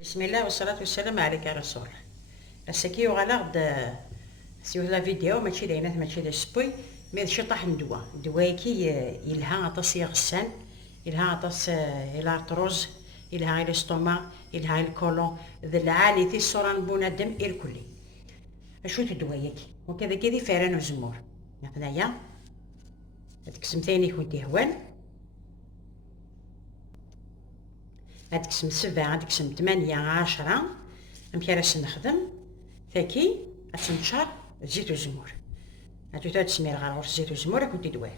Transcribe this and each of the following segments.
بسم الله والصلاة والسلام عليك يا رسول. السكي وغلغد سيو لا فيديو ماشي داينات ماشي دا سبوي مي شطح ندوا دوايكي يلها عطاس يغسان يلها عطاس الارتروز يلها الاستوما يلها الكولون ذا العالي في الصوران بنادم الكلي اشو تدوايكي وكذا كذي فيران وزمور هنايا تقسم ثاني كنتي هوان هتقسم 7 هتقسم 8 10 امشي راس نخدم ثاكي اتنشر زيت وزمور هاتو تا تسمير غير زيت وزمور كنت دواري.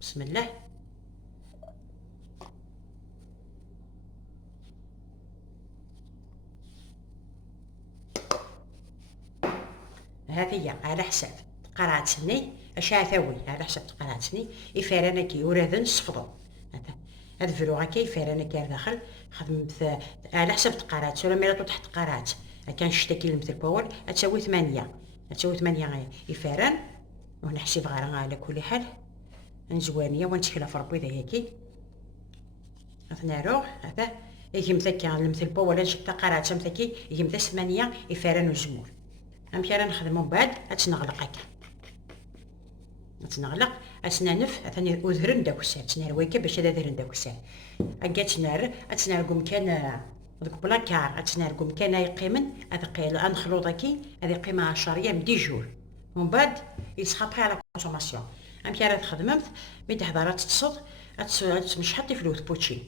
بسم الله. هذه على حساب قراتني اش عثاوي على حساب قراتني يفارانا كي وراذن صفضو هاد فلوغا كي فارانا كي داخل خدمت على حساب قرات ولا ميراتو تحت قرات كان شتاكي مثل باول تساوي 8 تساوي 8 يفاران ونحسب غير على كل حال نزوانيه ونتكلا في ربي ذاكي مثلا روح هذا يجي مثكي مثل باول نشتا قرات مثكي يجي مثل 8 يفاران وزمور امشي راه نخدمو من بعد اتنغلق هكا نتنغلق اتنانف ثاني اذرن داك الساعه تنارويكا باش هذا ذرن داك الساعه اكا اتناركم كان دوك بلاكار اتناركم كان يقيمن هذا قيل انخلوطاكي هذه قيمه 10 ايام 10 جور ومن بعد يسخابخي على كونسوماسيون امشي راه خدمت مي تحضرات تصد مش حطي فلوس بوتشي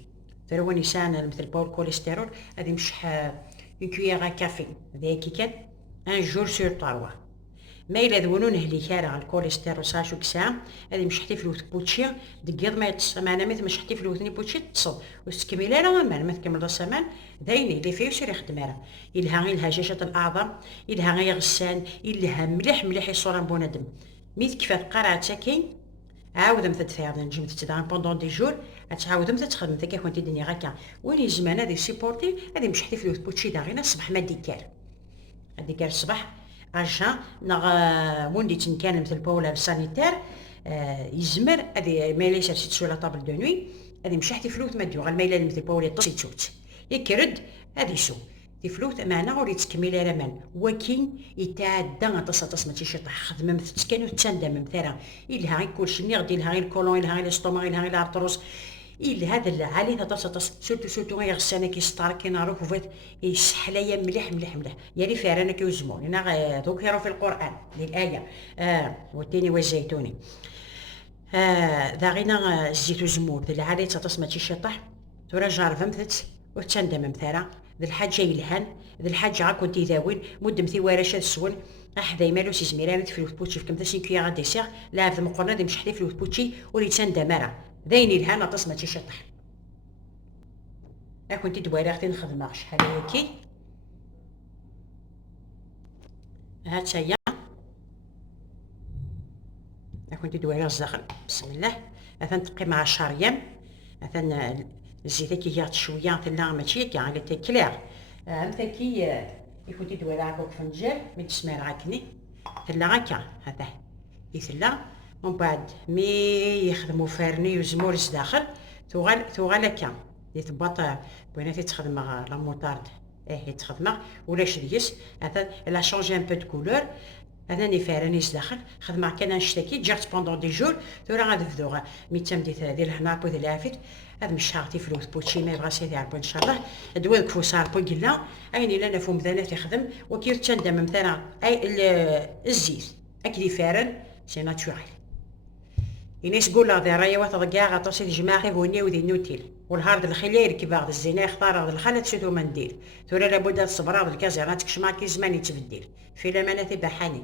ثرو نيسان مثل باول كوليسترول هذه مش اون كويير كافي هذه كي كان ان جور سور 3 ما إلا ذونون هليكارا على الكوليسترول ساشو كسا هذه مش حتي فلوس بوتشي دقيض ما معنا مثل مش حتي فلوس ني بوتشي تصب واستكمل راه ما تكمل السمان دايني اللي فيه يصير يخدم راه يلها هشاشه الاعظم يلها غير غسان يلها مليح يصور بنادم ميت كيفاه قرات كاين عاود مثل فيها نجم تدعم بوندون دي جور تعاود مثل تخدم كي كنتي الدنيا غاكا وين زمان هذه سيبورتي هذه مش حتي فلوس بوتشي داغينا الصباح ما ديكار هذيك الصباح عشان وندي تنكان مثل باولا السانيتير يزمر هذه ما ليش تسوي لا طابل دو نوي هذه مش حتي فلوت ما ديو غير ما الا مثل باولا تصيتوت يكرد هذه سو دي فلوت معنا ولي تكمل رمان وكين يتعدى تصاتص ما تيشطح خدمه مثل تسكن وتسندم مثلا إلها غير كلشي ني غدي لها غير الكولون لها غير الاستوما لها غير الارتروس إلا هذا العالي تصاتص سورتو غير غسانه كيستار كي نعرف وفات يسحلايا مليح يا ري فارانا كيوزمون انا دوك يرو في القران للايه والتين والزيتوني ذا غينا الزيت وزمور ذا العالي تصاتص ما تيشطح تورا جارفه مثل وتندم مثلا ذا الحاجه يلهان ذا الحاجه غا كنتي ذاوين مدم ثي ورشه السون احدى مالو سي زميران في بوتشي كم تسين كيا ديسير لا في المقرنه دي مش حتي في بوتشي ولي تندم راه ذاين الهان تص ما تيشطح كنتي دويري اختي نخدمها شحال هيكي هات هي كنتي دويري الزغل بسم الله مثلا تقي مع 10 ايام مثلا الزيت كي يغط شويه لا ماشي كاع على تي كلير مثلا كي كنتي دويري هكاك فنجان من تسمير عاكني تلا هكا هذا يثلا ومن بعد مي يخدموا فارني وزمور داخل ثوغال هكا يتبط بغينا تخدم لا موطارد يتخدم ولا شريس هذا لا شونجي ان بو دو كولور هذا ني فارني داخل خدمه كان نشتكي جات بوندون دي جور ثورا غادي فدوغا ميتام ديال هنا بو ديال العافيت هذا مش شارتي فلوس بوتشي ما يبغى سيدي عربو ان شاء الله دوال كفوسار بو قلنا عيني لا نفهم ذا يخدم وكير تندم مثلا اي الزيت اكلي فارن سي ناتورال يناس قول لا رايا وتضقع غطاسي الجماعي هوني وذي نوتيل والهارد الخليه يركب هذا الزينه يختار هذا الخلة تشدو منديل ثورا لابد الصبر هذا الكازيرات كشما كي زمان يتبدل في لمانه بحاني.